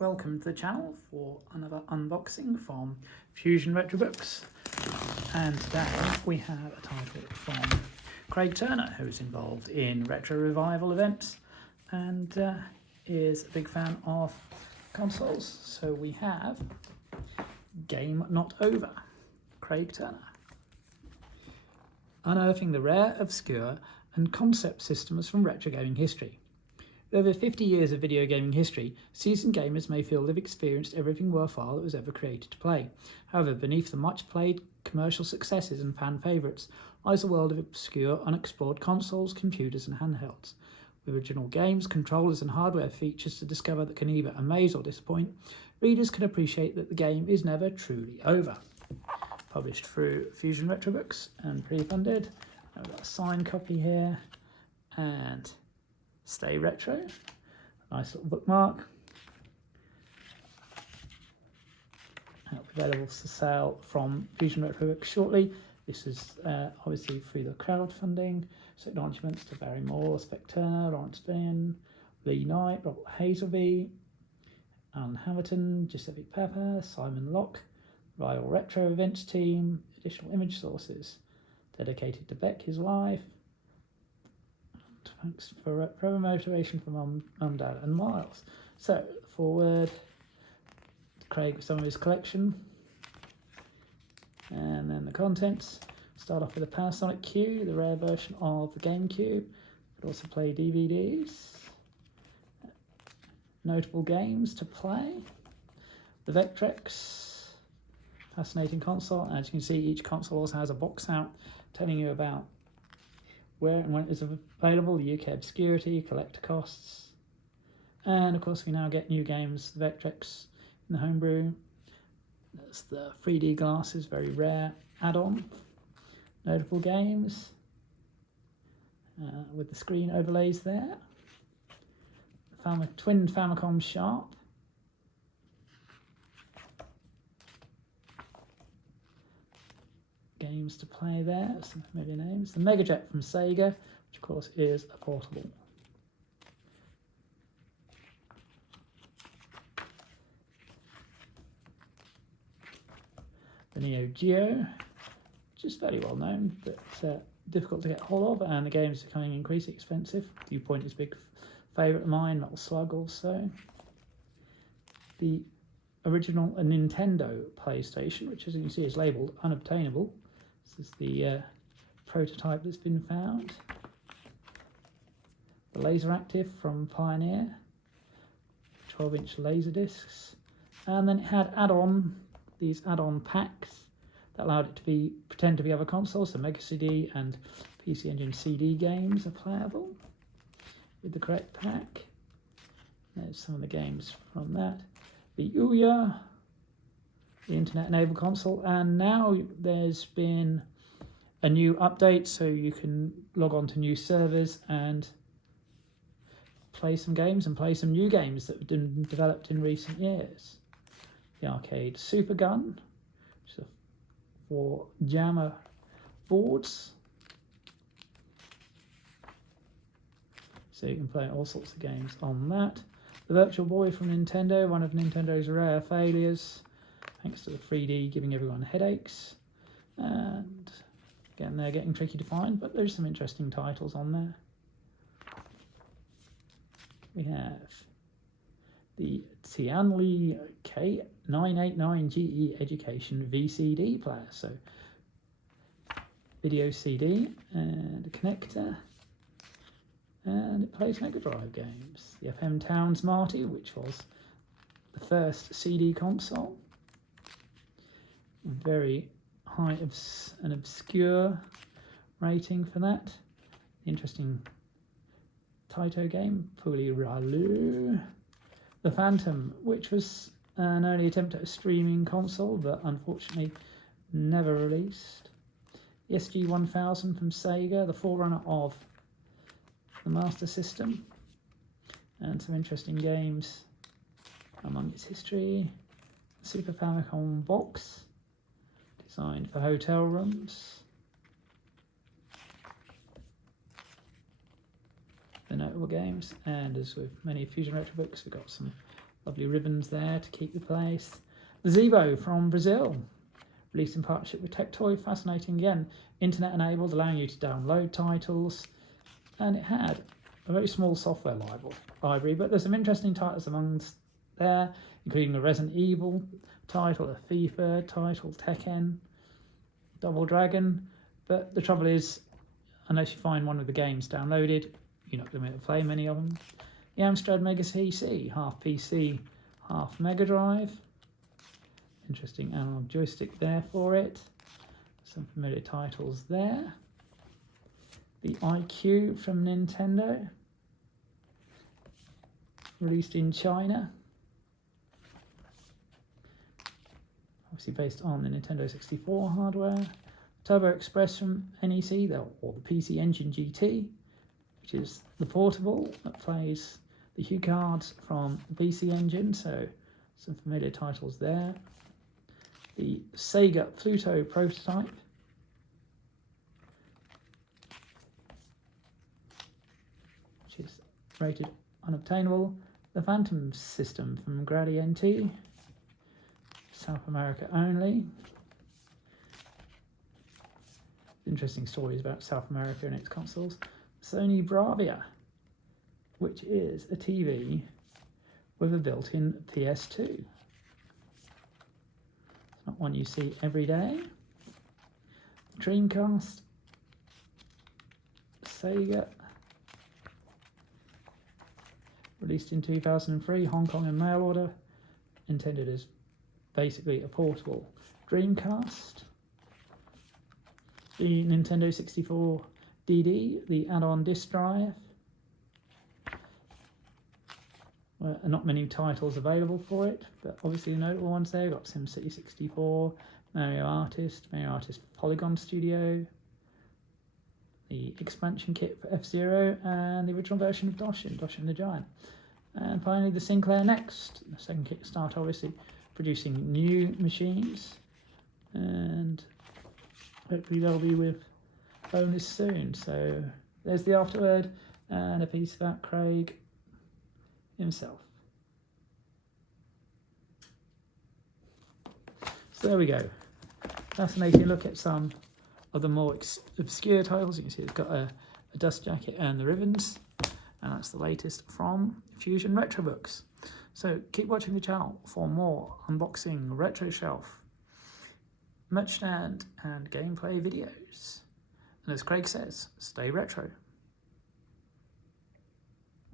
Welcome to the channel for another unboxing from Fusion Retro Books, and today we have a title from Craig Turner, who's involved in retro revival events and is a big fan of consoles. So we have Game Not Over, Craig Turner. Unearthing the rare, obscure and concept systems from retro gaming history. With over 50 years of video gaming history, seasoned gamers may feel they've experienced everything worthwhile that was ever created to play. However, beneath the much-played commercial successes and fan favourites lies a world of obscure, unexplored consoles, computers and handhelds. With original games, controllers and hardware features to discover that can either amaze or disappoint, readers can appreciate that the game is never truly over. Published through Fusion Retro Books and pre-funded. I've got a signed copy here and Stay Retro, nice little bookmark. It'll be available for sale from Fusion Retro Books shortly. This is obviously through the crowdfunding, so acknowledgements to Barry Moore, Spec Turner, Lawrence Finn, Lee Knight, Robert Hazelby, Alan Hamilton, Giuseppe Pepper, Simon Locke, Rival Retro Events Team, additional image sources dedicated to Beck, his wife. Thanks for motivation from Mum, Dad and Miles. So, forward, Craig with some of his collection. And then the contents. Start off with a Panasonic Q, the rare version of the GameCube. Could also play DVDs. Notable games to play. The Vectrex, fascinating console. As you can see, each console also has a box out telling you about where and when it is available, the UK obscurity, collector costs, and of course we now get new games, the Vectrex in the homebrew. That's the 3D glasses, very rare add-on. Notable games with the screen overlays there. Twin Famicom Sharp. Games to play there, some familiar names. The Megajet from Sega, which of course is a portable. The Neo Geo, which is fairly well known, but difficult to get hold of, and the game is becoming increasingly expensive. Viewpoint is a big favourite of mine, Metal Slug also. The original Nintendo PlayStation, which as you can see is labelled unobtainable. This is the prototype that's been found. The Laser Active from Pioneer, 12-inch laser discs, and then it had these add-on packs that allowed it to pretend to be other consoles, so Mega CD and PC Engine CD games are playable with the correct pack. There's some of the games from that. The Ouya, the internet-enabled console, and now there's been a new update, so you can log on to new servers and play some games and play some new games that have been developed in recent years. The arcade Super Gun, which is for jammer boards, so you can play all sorts of games on that. The Virtual Boy from Nintendo, one of Nintendo's rare failures, thanks to the 3D giving everyone headaches. And again, they're getting tricky to find, but there's some interesting titles on there. We have the Tianli K989GE Education VCD player, so video CD and a connector, and it plays Mega Drive games. The FM Town Smarty, which was the first CD console. Very high and obscure rating for that. Interesting Taito game, Puli Ralu. The Phantom, which was an early attempt at a streaming console, but unfortunately never released. The SG-1000 from Sega, the forerunner of the Master System, and some interesting games among its history. Super Famicom Box, designed for hotel rooms. The notable games, and as with many Fusion Retro books, we've got some Lovely ribbons there to keep the place. The Zebo from Brazil, released in partnership with Tectoy. Fascinating again, internet enabled, allowing you to download titles. And it had a very small software library, but there's some interesting titles amongst there, including a Resident Evil title, a FIFA title, Tekken, Double Dragon. But the trouble is, unless you find one of the games downloaded, you're not going to play many of them. The Amstrad Mega CC, half PC, half Mega Drive. Interesting analog joystick there for it. Some familiar titles there. The IQ from Nintendo, released in China. Obviously based on the Nintendo 64 hardware. Turbo Express from NEC, or the PC Engine GT, which is the portable that plays the Hue cards from the PC Engine, so some familiar titles there. The Sega Pluto prototype, which is rated unobtainable. The Phantom System from Gradienti, South America only. Interesting stories about South America and its consoles. Sony Bravia, which is a TV with a built-in PS2. It's not one you see every day. Dreamcast, Sega, released in 2003, Hong Kong and mail order, intended as basically a portable Dreamcast. The Nintendo 64 DD, the add-on disk drive. Well, not many titles available for it, but obviously the notable ones there. We've got SimCity 64, Mario Artist Polygon Studio, the expansion kit for F-Zero, and the original version of Doshin the Giant. And finally the Sinclair Next, the second Kickstarter, obviously producing new machines, and hopefully they'll be with bonus soon. So there's the afterword and a piece about Craig himself. So there we go. Fascinating look at some of the more obscure titles. You can see it's got a dust jacket and the ribbons, and that's the latest from Fusion Retro Books. So keep watching the channel for more unboxing, retro shelf, merch stand and gameplay videos. And as Craig says, stay retro.